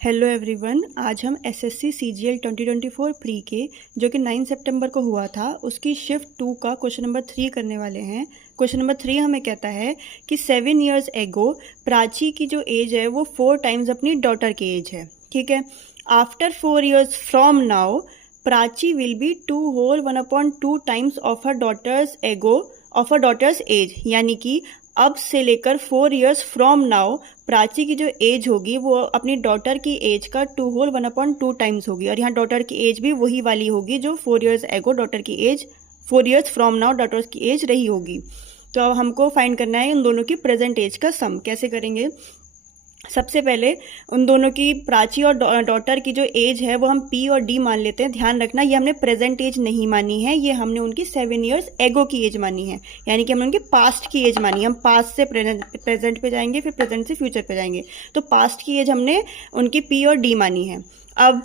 Hello everyone, आज हम SSC CGL 2024 pre के जो कि 9 सितंबर को हुआ था उसकी शिफ्ट 2 का क्वेश्चन नंबर 3 करने वाले हैं। क्वेश्चन नंबर 3 हमें कहता है कि 7 years एगो प्राची की जो एज है वो 4 टाइम्स अपनी डॉटर की एज है। ठीक है, after 4 years from now Prachi will be 2 whole 1/2 times of her daughter's ago of her daughter's age, यानी कि अब से लेकर 4 years फ्रॉम नाउ प्राची की जो एज होगी वो अपनी डॉटर की एज का 2 होल 1/2 टाइम्स होगी। और यहाँ डॉटर की एज भी वही वाली होगी जो 4 years एगो डॉटर की age 4 years from now daughter की एज रही होगी। तो अब हमको फाइंड करना है उन दोनों की प्रेजेंट एज का सम। कैसे करेंगे? सबसे पहले उन दोनों की प्राची और डॉटर की जो एज है वो हम पी और डी मान लेते हैं। ध्यान रखना, ये हमने प्रेजेंट एज नहीं मानी है, ये हमने उनकी 7 years एगो की एज मानी है, यानी कि हमने उनके पास्ट की एज मानी है। हम पास्ट से प्रेजेंट पे जाएंगे, फिर प्रेजेंट से फ्यूचर पे जाएंगे। तो पास्ट की एज हमने उनकी पी और डी मानी है। अब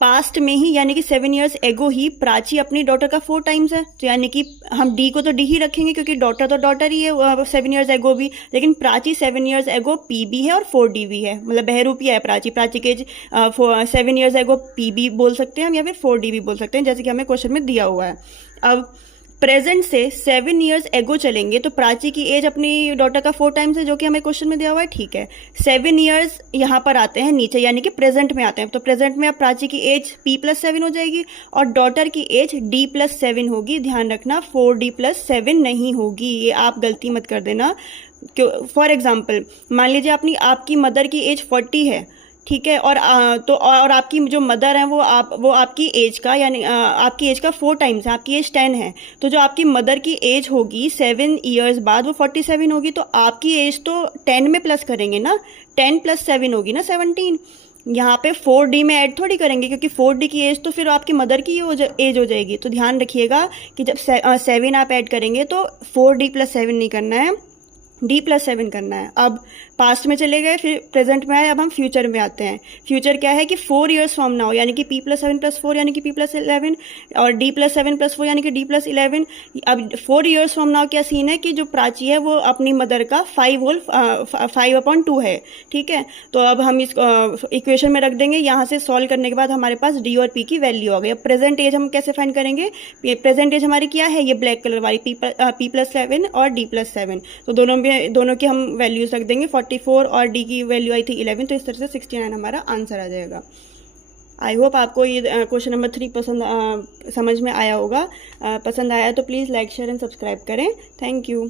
पास्ट में ही यानी कि 7 years एगो ही प्राची अपनी डॉटर का 4 टाइम्स है, तो यानी कि हम डी को तो डी ही रखेंगे क्योंकि डॉटर तो डॉटर ही है 7 years एगो भी। लेकिन प्राची 7 years एगो पी भी है और 4D भी है, मतलब बहरूपिया है प्राची। प्राची के 7 years एगो पी भी बोल सकते हैं हम या फिर 4D भी बोल सकते हैं, जैसे कि हमें क्वेश्चन में दिया हुआ है। अब प्रेजेंट से 7 years एगो चलेंगे तो प्राची की एज अपनी डॉटर का 4 टाइम्स है, जो कि हमें क्वेश्चन में दिया हुआ है। ठीक है, 7 years यहाँ पर आते हैं नीचे, यानी कि प्रेजेंट में आते हैं। तो प्रेजेंट में अब प्राची की एज P+7 हो जाएगी और डॉटर की एज D+7 होगी। ध्यान रखना 4D+7 नहीं होगी, ये आप गलती मत कर देना। फॉर एग्जाम्पल मान लीजिए आपकी मदर की एज 40 है, ठीक है, और आपकी जो मदर है वो आपकी एज का यानी आपकी एज का 4 टाइम्स है, आपकी एज 10 है। तो जो आपकी मदर की एज होगी 7 years बाद वो 47 होगी। तो आपकी एज तो 10 में प्लस करेंगे ना, 10 + 7 होगी ना 17। यहाँ पे 4D में ऐड थोड़ी करेंगे क्योंकि 4D की एज तो फिर आपकी मदर की एज हो जाएगी। तो ध्यान रखिएगा कि जब 7 आप ऐड करेंगे तो 4D + 7 नहीं करना है, D+7 करना है। अब पास्ट में चले गए, फिर प्रेजेंट में आए, अब हम फ्यूचर में आते हैं। फ्यूचर क्या है कि 4 years फ्रॉम नाउ यानी कि P+7 + 4 यानी कि P+11 और D+7 + 4 यानी कि D+11। अब 4 years फ्रॉम नाउ क्या सीन है कि जो प्राची है वो अपनी मदर का 5/2 है। ठीक है, तो अब हम इस इक्वेशन में रख देंगे। यहाँ से सॉल्व करने के बाद हमारे पास D और P की वैल्यू आ गई। अब प्रेजेंट एज हम कैसे फाइंड करेंगे? प्रेजेंट एज हमारी क्या है? ये ब्लैक कलर वाली P+7 और D+7। तो दोनों की हम वैल्यूज रख देंगे। 44 और डी की वैल्यू आई थी 11, तो इस तरह से 69 हमारा आंसर आ जाएगा। आई होप आपको ये क्वेश्चन नंबर 3 समझ में आया होगा। पसंद आया तो please like share and subscribe करें। Thank you.